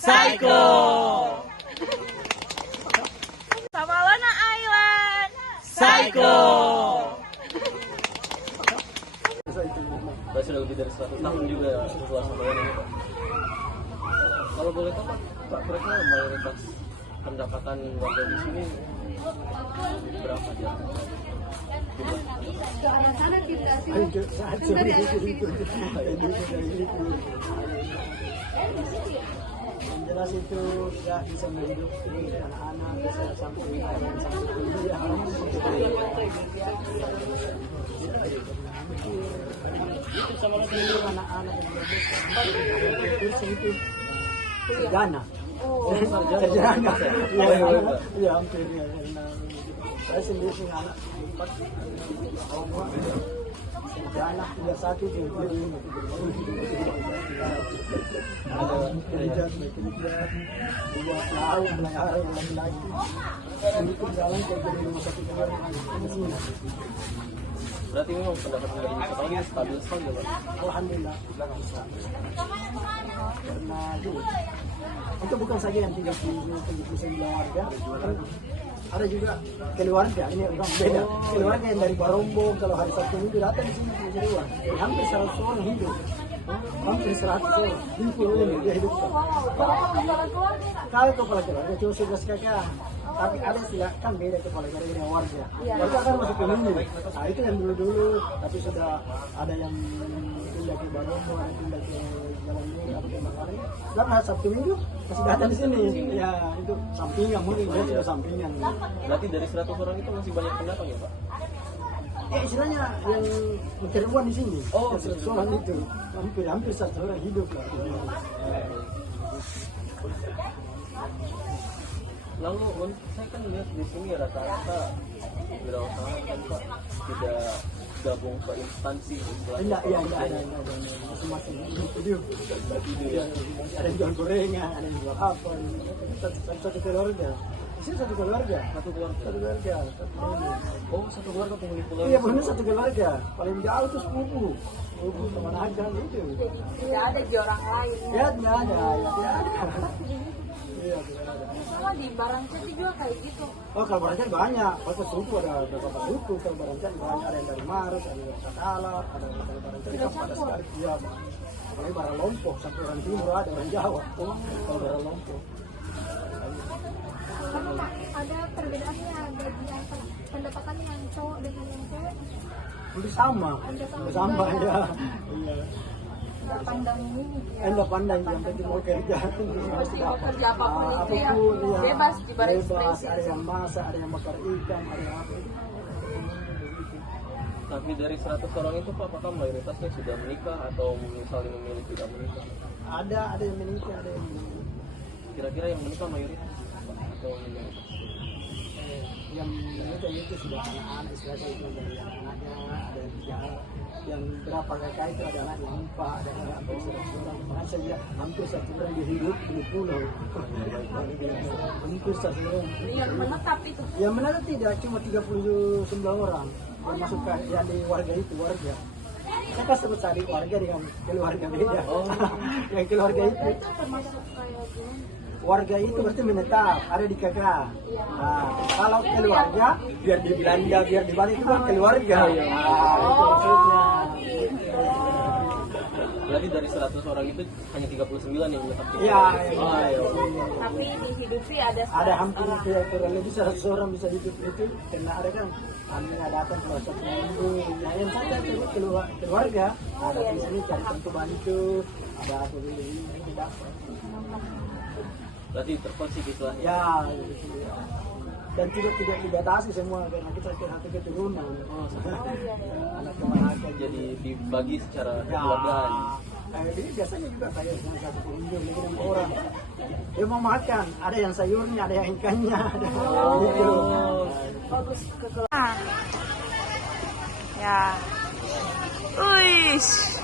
Psycho. Samalana Island. Psycho. Sudah lebih dari 100 tahun juga setelah Samalana ini, Pak. Kalau boleh tahu, Pak, kira-kira mayoritas pendapatan warga di sini berapa ya? Jelas itu tidak bisa menghidupi anak-anak, bisa sampai kuliah. Itu sama anak-anak itu sarjana. Sarjana. Iya, hampir ya. Saya sendiri punya anak 4 sarjana, 31 itu ada kerja dua tahu melanggar laki-laki itu jalan ke jadi rumah sakit di sini. Berarti memang pendapatan dari sekolahnya stabil sekali ya, Pak? Alhamdulillah bisa. Karena itu bukan saja yang 39 warga, ada juga keluarga, ini orang beda. Keluarga yang dari Barombong, kalau hari Sabtu Minggu datang di sini menjadi uang. Hampir 100 orang hidup. Hampir 100 orang di pulau ini dia hidup. Kalau kepala keluarga cuma 11 kakak, tapi ada silakan beda kepala keluarga dengan warga. Warga kan masuk ke minggu. Nah itu yang dulu, tapi sudah ada yang pindah ke Barombong, ada pindah ke Jalan Minggu, ada ke Makassar. Karena Sabtu Minggu masih datang di sini. Ya itu sampingan, mungkin dia sudah sampingan. Berarti dari 100 orang itu masih banyak pendatang ya, Pak? Istilahnya yang mencari uang di sini. Oh, soal itu hampir 1 orang hidup lah. Lalu saya kan lihat di sini rata-rata wirausaha kan, Pak, tidak gabung ke instansi istilahnya. Iya, masing-masing individu. Ada yang jual gorengan, ada yang jual apa. Satu keluarga. Di sini satu keluarga. Oh, satu keluarga penghuni pulau. Iya, benar satu keluarga. Paling jauh itu sepupu teman aja itu. Tidak ada di orang lain. Ya, tidak ada. Iya, Sama di Barangcati juga kayak gitu. Oh, kalau Barancan banyak. Kalau suku ada beberapa suku. Kalau Barancan banyak, ada yang dari Maros, ada yang dari Sakala, ada yang dari Barancan itu pada sekali. Iya, apalagi Barang Lompok, sampai orang Timur ada, orang Jawa. Kalau Barang Lompok. Karena Pak, ada perbedaannya gaji antara pendapatannya yang cowok dengan yang cewek. Itu sama ya. Iya. Nggak pandang ini. Anda pandang yang penting mau kerja. Mau kerja apapun itu ya, bebas di berekspresi. Ada yang masak, ada yang bakar ikan, ada yang apa. Tapi dari 100 orang itu, Pak, apakah mayoritasnya sudah menikah atau misalnya memilih tidak menikah? Ada yang menikah, ada yang menikah. Kira-kira yang menikah mayoritas atau minoritas? Yang menikah itu sudah anak-anak, istilahnya itu dari anak-anaknya, ada yang 3, yang berapa kakak itu ada anak yang 4, ada anak hampir 100 orang. Makanya saya lihat hampir 1 orang di hidup di pulau. Hampir 1 orang. Yang menetap itu. Yang menetap tidak, cuma 39 orang yang masuk ke yang di warga itu warga. Saya kan sebut tadi warga dengan keluarga beda. Yang keluarga itu Termasuk kayak gini. warga itu berarti menetap ada di kakak. Nah, kalau keluarga biar di Belanda, biar di Bali itu kan keluarga. Itu maksudnya. Berarti dari 100 orang itu hanya 39 yang menetap di Iya. Tapi dihidupi ada Hampir kurang lebih 100 orang bisa hidup itu karena ada kan Amina datang cuma 1 minggu. Nah, yang saya keluarga ada di sini cari tentu bantu, ada apa ini tidak. Berarti terkonsep istilahnya. Ya, dan tidak dibatasi semua karena kita satu keturunan. Anak keponakan Jadi dibagi secara ya. kekeluargaan. Jadi biasanya juga kayak dengan satu pengunjung dengan orang. Dia mau makan, ada yang sayurnya, ada yang ikannya, ada gitu. bagus ke ya. Uish.